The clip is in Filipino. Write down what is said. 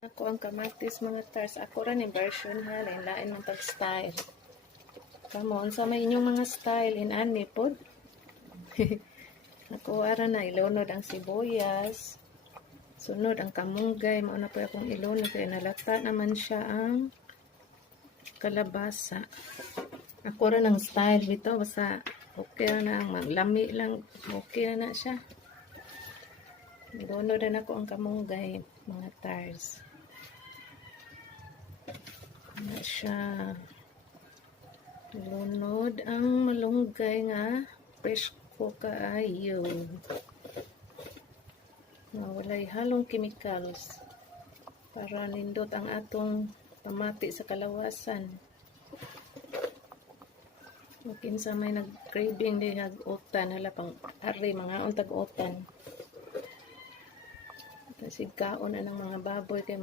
Ako ang kamatis mga tars. Ako rin yung version ha. Lain ng tag-style. Kamo, sa may inyong mga style in ani pod. Ako ara na ilunod ang sibuyas. Sunod ang kamunggay. Mauna po akong ilunod. Kaya nalata naman siya ang kalabasa. Ako rin ang style dito. Basta okay na ang lami lang. Okay na siya. Ilunod na ako ang kamunggay mga tars. Na siya. Lunod ang malunggay nga fresh ko kaayo. Walay halong chemicals para nindot ang atong pamati sa kalawasan. Kinsa may nag-craving din nag-utan hala pang ari mga untag-utan. Kasi kaon na ng mga baboy kay